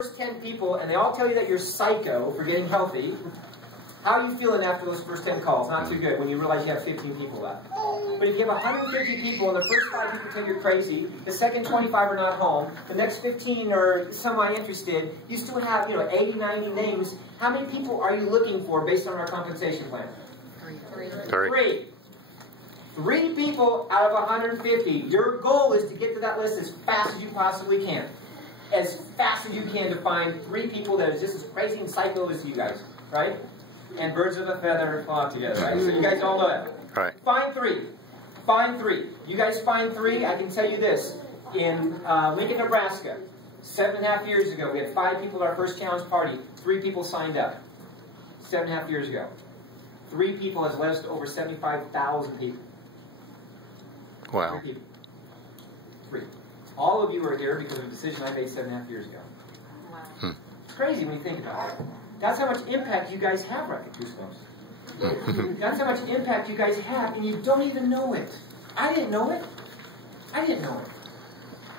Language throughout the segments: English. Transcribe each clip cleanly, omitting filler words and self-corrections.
First 10 people, and they all tell you that you're psycho for getting healthy. How are you feeling after those first 10 calls? Not too good when you realize you have 15 people left. But if you have 150 people and the first 5 people tell you're crazy, the second 25 are not home, the next 15 are semi-interested, you still have 80, 90 names. How many people are you looking for based on our compensation plan? Three. 3 people out of 150. Your goal is to get to that list as fast as you possibly can. As fast as you can to find 3 people that are just as crazy and psycho as you guys, right? And birds of a feather flock together, right? So you guys all know that. Right. Find 3. Find 3. You guys find 3. I can tell you this. In Lincoln, Nebraska, 7.5 years ago, we had 5 people at our first challenge party. 3 people signed up. 7.5 years ago. 3 people has led us to over 75,000 people. Wow. 3 people. 3. All of you are here because of a decision I made 7.5 years ago. Wow. It's crazy when you think about it. That's how much impact you guys have right now, Goosebumps. That's how much impact you guys have, and you don't even know it. I didn't know it. I didn't know it.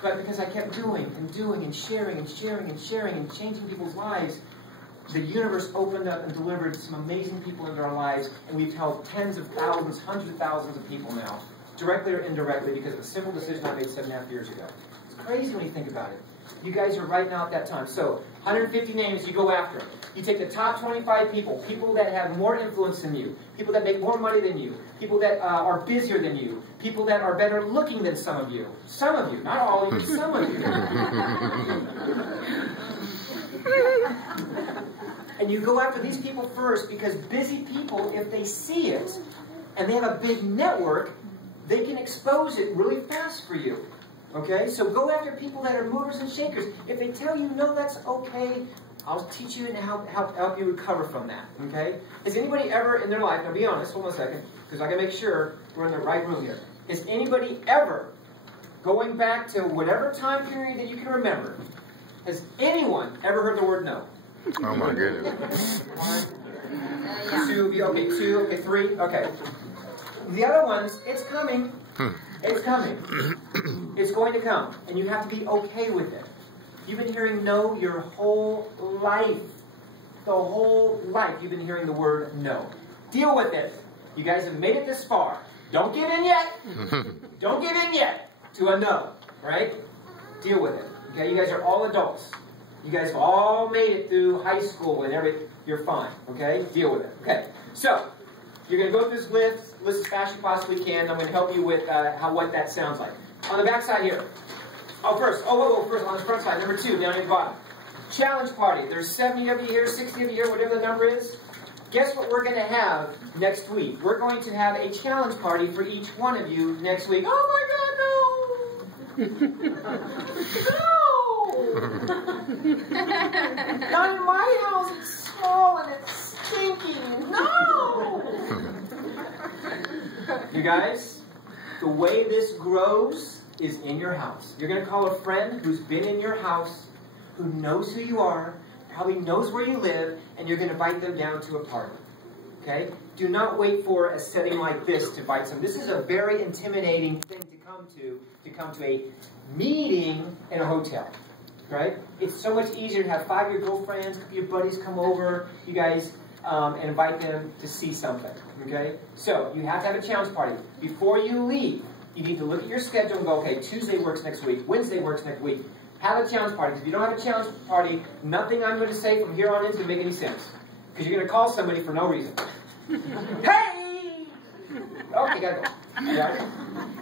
But because I kept doing and doing and sharing and sharing and sharing and changing people's lives, the universe opened up and delivered some amazing people into our lives, and we've helped tens of thousands, hundreds of thousands of people now, directly or indirectly, because of a simple decision I made 7.5 years ago. It's crazy when you think about it. You guys are right now at that time. So, 150 names, you go after them. You take the top 25 people, people that have more influence than you, people that make more money than you, people that are busier than you, people that are better looking than some of you. Some of you, not all of you, some of you. And you go after these people first, because busy people, if they see it, and they have a big network, they can expose it really fast for you. Okay? So go after people that are movers and shakers. If they tell you, no, that's okay, I'll teach you and help you recover from that. Okay? Has anybody ever in their life, now be honest, hold on a second, because I got to make sure we're in the right room here. Has anybody ever, going back to whatever time period that you can remember, has anyone ever heard the word no? Oh my goodness. 2 of you, okay, 2, okay, 3, okay. The other ones, it's coming. It's coming. It's going to come. And you have to be okay with it. You've been hearing no your whole life. The whole life you've been hearing the word no. Deal with it. You guys have made it this far. Don't give in yet. Don't give in yet to a no. Right? Deal with it. Okay? You guys are all adults. You guys have all made it through high school and everything. You're fine. Okay? Deal with it. Okay. So, you're going to go through this list as fast as you possibly can. I'm going to help you with what that sounds like. On the back side here. First on the front side, number 2, down at the bottom. Challenge party. There's 70 of you here, 60 of you here, whatever the number is. Guess what we're going to have next week? We're going to have a challenge party for each one of you next week. Oh my God, no! No! Not in my house. It's small and it's stinky. No! You guys, the way this grows is in your house. You're going to call a friend who's been in your house, who knows who you are, probably knows where you live, and you're going to invite them down to a party. Okay? Do not wait for a setting like this to invite some. This is a very intimidating thing to come to a meeting in a hotel. Right? It's so much easier to have 5 of your girlfriends, your buddies come over, you guys, and invite them to see something. Okay? So, you have to have a challenge party. Before you leave, you need to look at your schedule and go, okay, Tuesday works next week, Wednesday works next week. Have a challenge party. Because if you don't have a challenge party, nothing I'm going to say from here on in is going to make any sense. Because you're going to call somebody for no reason. Hey! Okay, gotta go. Yeah.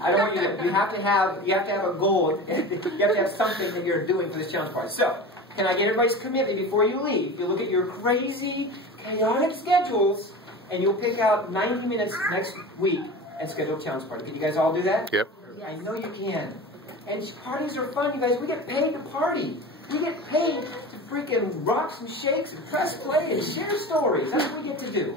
I don't want you to. You have to have a goal. You have to have something that you're doing for this challenge party. So, can I get everybody's commitment before you leave? You look at your crazy, chaotic schedules, and you'll pick out 90 minutes next week and schedule a challenge party. Can you guys all do that? Yep. I know you can. And parties are fun, you guys. We get paid to party. We get paid to freaking rock some shakes and press play and share stories. That's what we get to do.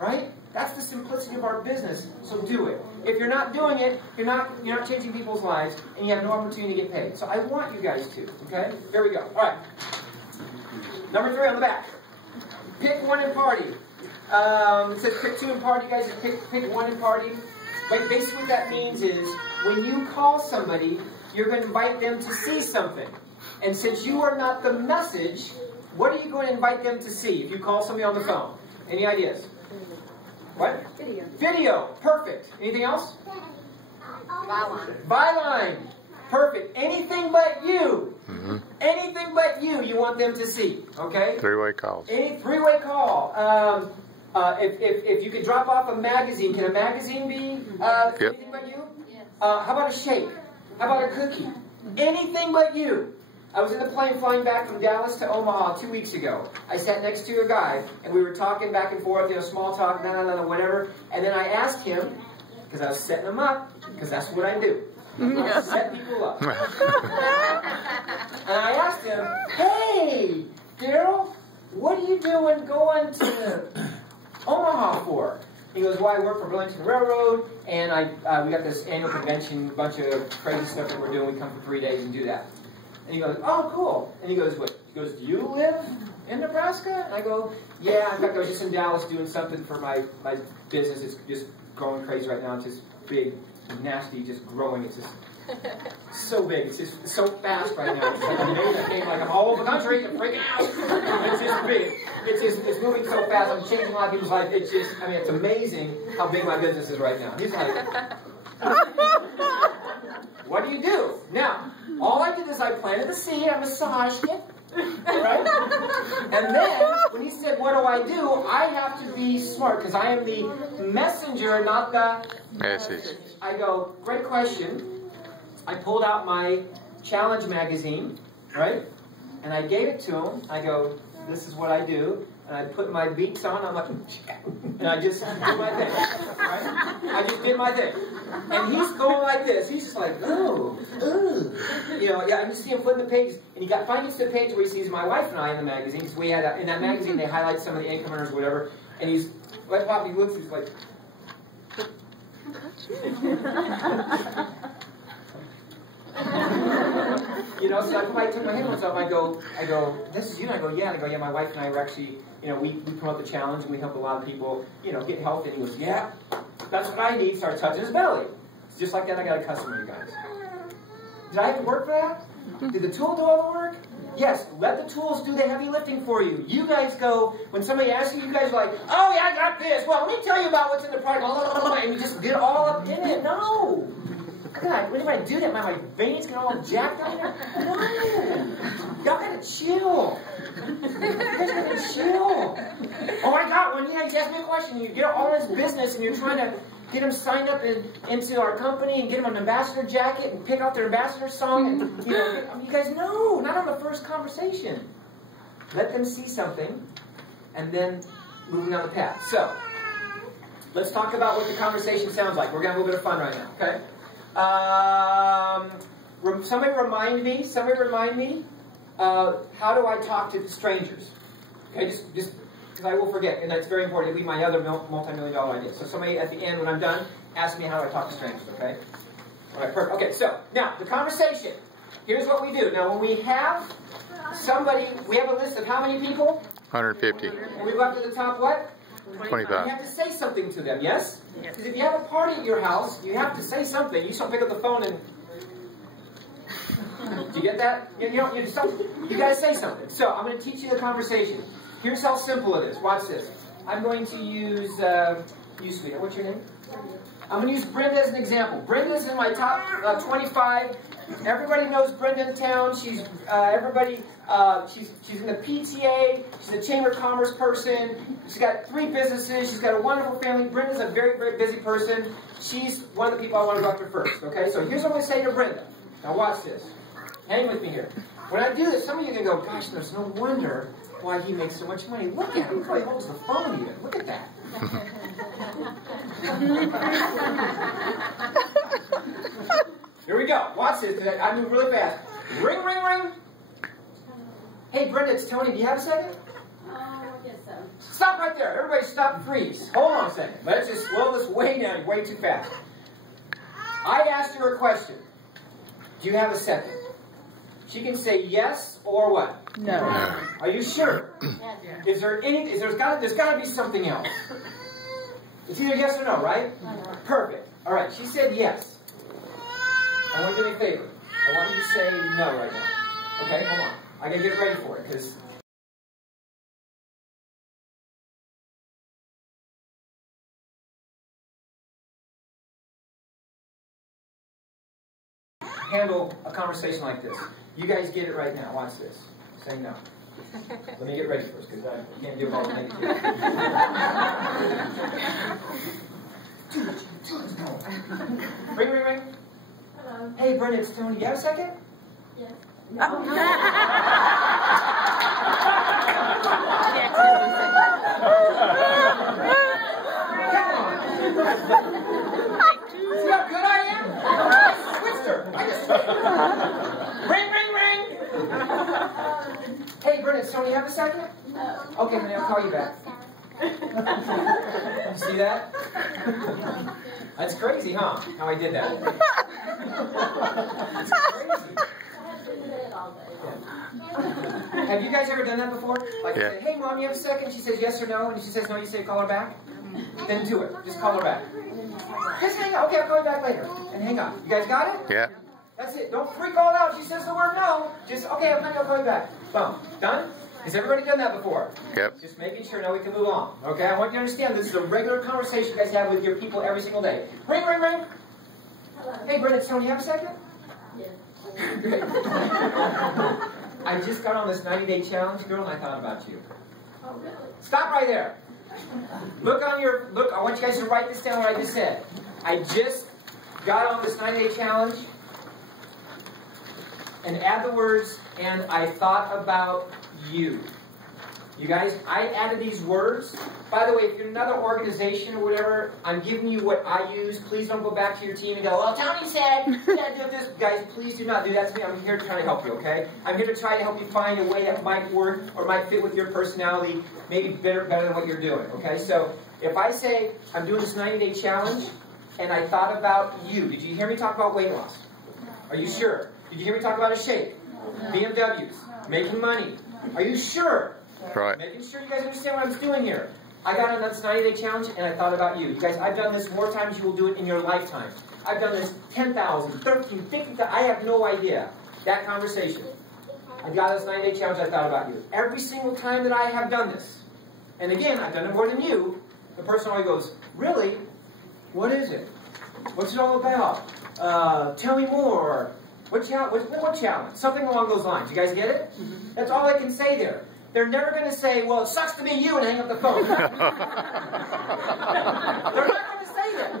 Right? That's the simplicity of our business. So do it. If you're not doing it, you're not changing people's lives, and you have no opportunity to get paid. So I want you guys to. Okay? There we go. All right. Number 3 on the back. Pick one and party. It says pick 2 and party. You guys just pick 1 and party. But basically what that means is when you call somebody, you're going to invite them to see something. And since you are not the message, what are you going to invite them to see if you call somebody on the phone? Any ideas? What? Video. Video. Perfect. Anything else? Byline. Byline. Perfect. Anything but you. Mm-hmm. Anything but you want them to see. Okay? Three-way calls. Any three-way call. If you could drop off a magazine, can a magazine be anything but you? Yes. How about a shake? How about a cookie? Anything but you. I was in the plane flying back from Dallas to Omaha 2 weeks ago. I sat next to a guy, and we were talking back and forth, small talk, whatever. And then I asked him, because I was setting him up, because that's what I do. I set people up. And I asked him, hey, Daryl, what are you doing going to Omaha for? He goes, well, I work for Burlington Railroad, and we got this annual convention, a bunch of crazy stuff that we're doing. We come for 3 days and do that. And he goes, oh, cool. And he goes, what? He goes, do you live in Nebraska? And I go, yeah. In fact, I was just in Dallas doing something for my business. It's just growing crazy right now. It's just big, nasty, just growing. It's just so big. It's just so fast right now. It's like I'm all over the country. I'm freaking out. It's just big. It's moving so fast. I'm changing a lot of people's life. It's just, it's amazing how big my business is right now. He's like, what do you do? Now, all I did is I planted the seed, I massaged it, right? And then, when he said, what do? I have to be smart, because I am the messenger, not the message. I go, great question. I pulled out my challenge magazine, right? And I gave it to him. I go, this is what I do. And I put my beats on. I'm like, and I just did my thing, right? I just did my thing. And he's going like this. He's just like, ooh, ooh. I just see him flipping the pages. And he finally gets to the page where he sees my wife and I in the magazine. Because we had, in that magazine, they highlight some of the income earners or whatever. And he's, right pop, he looks, he's like, so I took my headphones off. I go, this is you. And I go, yeah. And I go, yeah. My wife and I were actually, we promote the challenge and we help a lot of people, get healthy. And he goes, yeah, that's what I need. Started touching his belly. It's just like that. I got a customer, you guys. Did I have to work for that? Did the tool do all the work? Yes. Let the tools do the heavy lifting for you. You guys go, when somebody asks you, you guys are like, oh yeah, I got this. Well, let me tell you about what's in the product. And you just get all up in it. No. God, when I do that, my veins get all jacked up there. No. Y'all gotta chill. You guys gotta chill. Oh, I got one. Yeah, you asked me a question. You get all this business, and you're trying to get them signed up into our company and get them an ambassador jacket and pick out their ambassador song. And, you guys know, not on the first conversation. Let them see something, and then moving down the path. So, let's talk about what the conversation sounds like. We're gonna have a little bit of fun right now, okay? Somebody remind me, how do I talk to strangers? Okay, just because I will forget, and that's very important. It'll be my other multi-million-dollar idea. So somebody at the end, when I'm done, ask me how do I talk to strangers, okay? All right, perfect. Okay, so, now, the conversation. Here's what we do. Now, when we have somebody, we have a list of how many people? 150. And we go up to the top, what? 25. You have to say something to them, yes? Because if you have a party at your house, you have to say something. You just don't pick up the phone and... Do you get that? You gotta say something. So, I'm going to teach you the conversation. Here's how simple it is. Watch this. I'm going to use... sweetheart. What's your name? I'm going to use Brenda as an example. Brenda's in my top 25. Everybody knows Brenda in town. She's she's in the PTA. She's a Chamber of Commerce person. She's got 3 businesses. She's got a wonderful family. Brenda's a very, very busy person. She's one of the people I want to go after first. Okay, so here's what I'm going to say to Brenda. Now watch this. Hang with me here. When I do this, some of you are going to go, gosh, there's no wonder why he makes so much money. Look at him. He probably holds the phone even. Look at that. Here we go. Watch this. I move really fast. Ring, ring, ring. Hey, Brenda, it's Tony. Do you have a second? I guess so. Stop right there. Everybody stop and freeze. Hold on a second. Let's just slow this way down. You're way too fast. I asked her a question. Do you have a second? She can say yes or what? No. Are you sure? Yes. Is there any? There's got to be something else. It's either yes or no, right? Perfect. All right. She said yes. I want you to do me a favor. I want you to say no right now. Okay, hold on. I gotta get ready for it, because handle a conversation like this. You guys get it right now. Watch this. Say no. Let me get ready first, because I can't do it all negative. Ring, ring, ring. Hello. Hey, Brenda, it's Tony. You have a second? Yes. See how good I am? I switched her. I just switched her. Ring, ring, ring. Hey, Brenda, it's Tony. You have a second? Okay, honey, I'll call you back. You see that? That's crazy, huh? How I did that. That's crazy. Yeah. Have you guys ever done that before? Like, Yeah. say, hey, Mom, you have a second? She says yes or no, and she says no, you say call her back? Then do it. Just call her back. Just hang up. Okay, I'll call you back later. And hang up. You guys got it? Yeah. That's it. Don't freak all out. She says the word no. Just, okay, I'll call you back. Boom. Done? Has everybody done that before? Yep. Just making sure now we can move on. Okay? I want you to understand this is a regular conversation you guys have with your people every single day. Ring, ring, ring. Hello. Hey, Brenda, it's Tony. You have a second? Yes. Great. I just got on this 90-day challenge, girl, and I thought about you. Oh, really? Stop right there. Look, I want you guys to write this down what I just said. I just got on this 90-day challenge, and add the words, and I thought about you. You guys, I added these words. By the way, if you're another organization or whatever, I'm giving you what I use. Please don't go back to your team and go, well, Tony said, yeah, do this. Guys, please do not do that to me. I'm here to try to help you, okay? I'm here to try to help you find a way that might work or might fit with your personality, maybe better than what you're doing, okay? So if I say I'm doing this 90-day challenge and I thought about you, did you hear me talk about weight loss? Are you sure? Did you hear me talk about a shake? BMWs, making money. Are you sure? Right. Making sure you guys understand what I'm doing here. I got on that 90-day challenge and I thought about you. You guys, I've done this more times you will do it in your lifetime. I've done this 10,000, 13, 50,000, I have no idea. That conversation. I got on this 90-day challenge, I thought about you. Every single time that I have done this, and again, I've done it more than you, the person always goes, really? What is it? What's it all about? Tell me more. What challenge? Something along those lines. You guys get it? That's all I can say there. They're never going to say, well, it sucks to be you, and hang up the phone. They're not going to say that.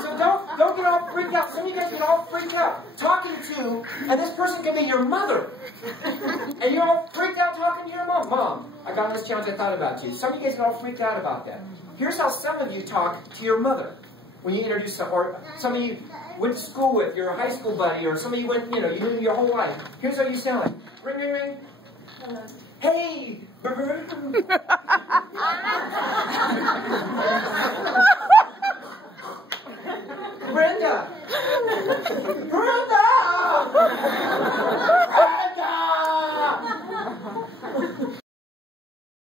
So don't get all freaked out. Some of you guys get all freaked out talking to, and this person can be your mother. And you're all freaked out talking to your mom. Mom, I got on this challenge, I thought about you. Some of you guys get all freaked out about that. Here's how some of you talk to your mother when you introduce someone, or some of you went to school with your high school buddy, or some of you went, you knew your whole life. Here's how you sound like. Ring, ring, ring. Hey! Brenda! Brenda!